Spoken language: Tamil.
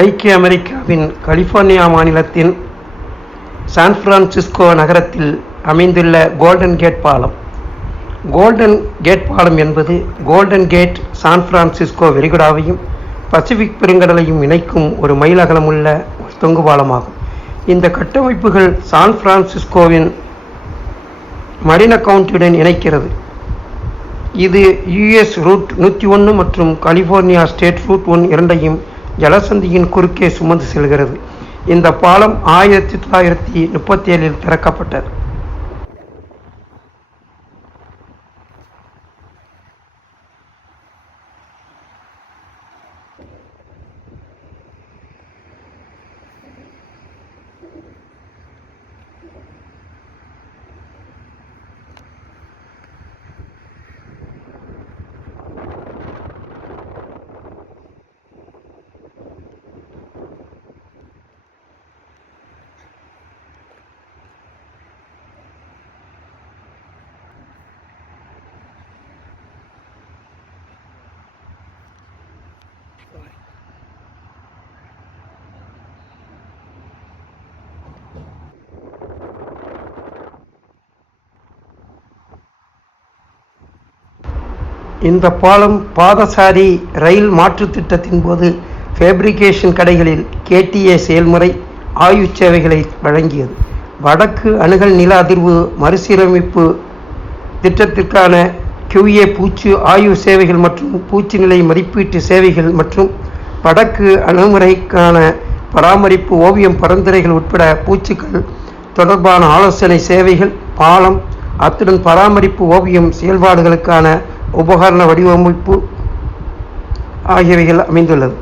ஐக்கிய அமெரிக்காவின் கலிபோர்னியா மாநிலத்தின் சான் பிரான்சிஸ்கோ நகரத்தில் அமைந்துள்ள கோல்டன் கேட் பாலம். கோல்டன் கேட் பாலம் என்பது கோல்டன் கேட் சான் பிரான்சிஸ்கோ விரிகுடாவையும் பசிபிக் பெருங்கடலையும் இணைக்கும் ஒரு மைல் அகலமுள்ள ஒரு தொங்கு பாலமாகும். இந்த கட்டமைப்புகள் சான் பிரான்சிஸ்கோவின் மரின கவுண்டியுடன் இணைக்கிறது. இது யுஎஸ் ரூட் நூற்றி ஒன்று மற்றும் கலிபோர்னியா ஸ்டேட் ரூட் ஒன் இரண்டையும் ஜலசந்தியின் குறுக்கே சுமந்து செல்கிறது. இந்த பாலம் ஆயிரத்தி தொள்ளாயிரத்தி முப்பத்தி ஏழில் திறக்கப்பட்டது. இந்த பாலம் பாதசாரி ரயில் மாற்றுத் திட்டத்தின் போது ஃபேப்ரிகேஷன் கடைகளில் கேடிஏ செயல்முறை ஆயு சேவைகளை வழங்கியது. வடக்கு அணுகல் நில அதிர்வு மறுசீரமைப்பு திட்டத்திற்கான கியூஏ பூச்சு ஆய்வு சேவைகள் மற்றும் பூச்சி நிலை மதிப்பீட்டு சேவைகள் மற்றும் வடக்கு அணுமுறைக்கான பராமரிப்பு ஓவியம் பரிந்துரைகள் உட்பட பூச்சிகள் தொடர்பான ஆலோசனை சேவைகள் பாலம் அத்துடன் பராமரிப்பு ஓவியம் செயல்பாடுகளுக்கான உபகரண வடிவமைப்பு ஆகியவைகள் அமைந்துள்ளது.